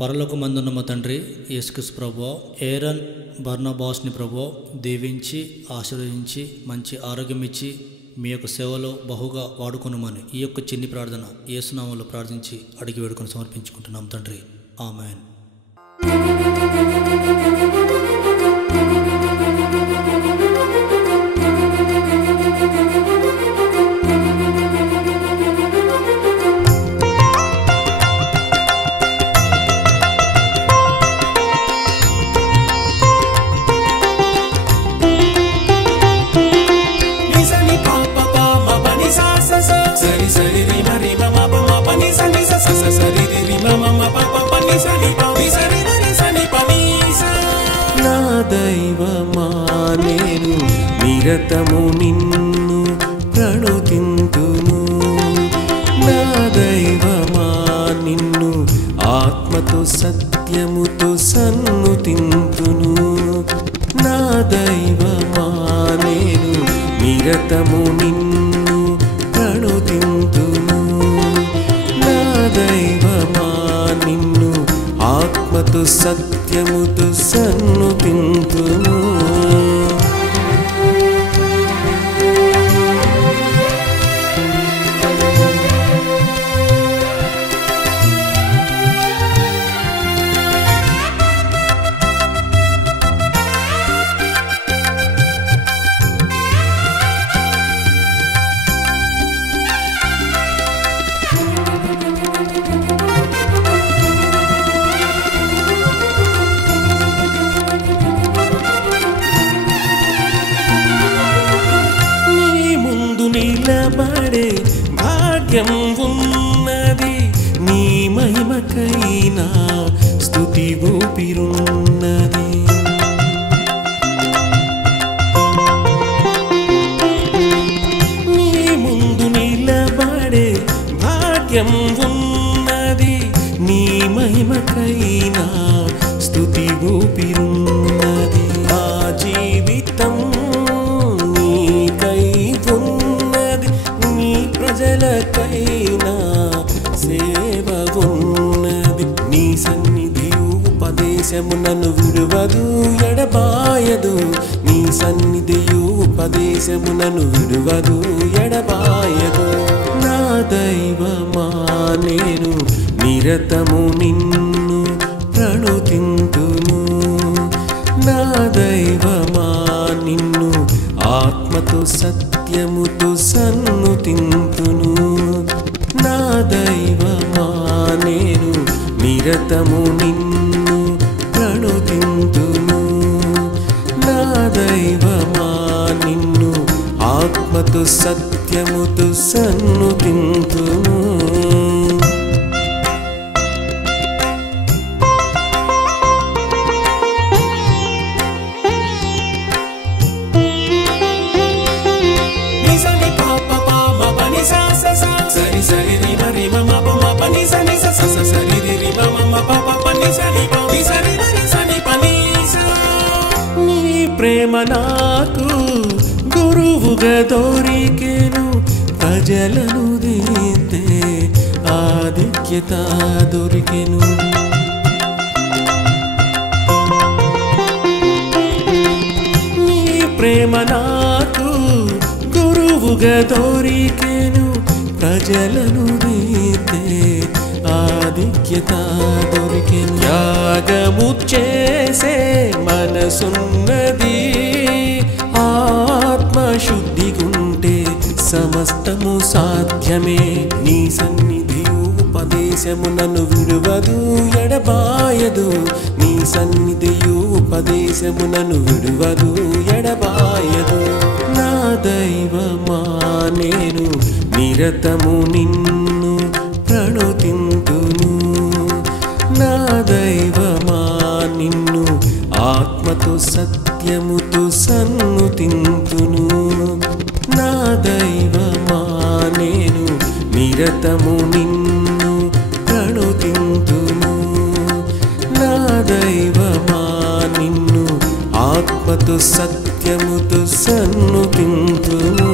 పరలోకమందున్న మా తండ్రి యేసుక్రీస్తు ప్రభువా, ఏరన్ బర్నబాస్ని ప్రభువా దీవించి ఆశీర్వదించి మంచి ఆరోగ్యం ఇచ్చి మీ యొక్క సేవలో బహుగా వాడుకొనుమని ఈ యొక్క చిన్ని ప్రార్థన యేసు నామములో ప్రార్థించి అడిగి వేడుకొని సమర్పించుకుంటున్నాం తండ్రి. ఆమేన్. నా దైవమా నేను నిరతము నిన్ను ప్రణుతింతును. నా దైవమా నిన్ను ఆత్మతో సత్యముతో సన్నుతింతును. నా దైవమా నేను నిరతము నిన్ను ప్రణుతింతును. నా దైవమా నిన్ను ఆత్మతో సత్యముతో సన్నుతింతును. నిలబడే భాగ్యం ఉన్నది, నీ మహిమకైనా స్తుతి ఊపిరున్నది. నీ ముందు నిలబడే భాగ్యం ఉన్నది, నీ మహిమకైనా స్తుతి ఊపిరున్నది. ఆ జీవితం ప్రజలకైనా సేవ ఉన్నది. నీ సన్నిధియు ఉపదేశము నన్ను విడువదు ఎడబాయదు. నీ సన్నిధియు ఉపదేశము నన్ను విడువదు ఎడబాయదు. నా దైవమా నేను నిరతము నిన్ను ప్రణుతింతును. నా దైవమా నిన్ను ఆత్మతో సత్యముతో సన్నుతింతును. నా దైవమా నేను నిరతము నిన్ను ప్రణుతింతును. నా దైవమా నిన్ను ఆత్మతో సత్యముతో సన్నుతింతును. నీ ప్రేమ నాకు గురువుగా దొరికెను, ప్రజలను దిద్దే ఆధిక్యత దొరికెను. నీ ప్రేమ నాకు గురువుగా దొరికెను, ప్రజలను దిద్దే ఆధిక్యత దొరికెను. యాగము చేసే మనసున్నది, ఆత్మశుద్ధిగుంటే సమస్తము సాధ్యమే. నీ సన్నిధి ఉపదేశము నన్ను విడువదు ఎడబాయదు. నీ సన్నిధియు ఉపదేశము నన్ను విడువదు ఎడబాయదు. నా దైవమా నేను నిరతము నిన్ను ప్రణుతింతును. నా దైవమా నిన్ను ఆత్మతో సత్యముతో సన్నుతింతును. నా దైవమా నేను నిరతము నిన్ను ప్రణుతింతును. నా దైవమా నిన్ను ఆత్మతో సత్యముతో సన్నుతింతును.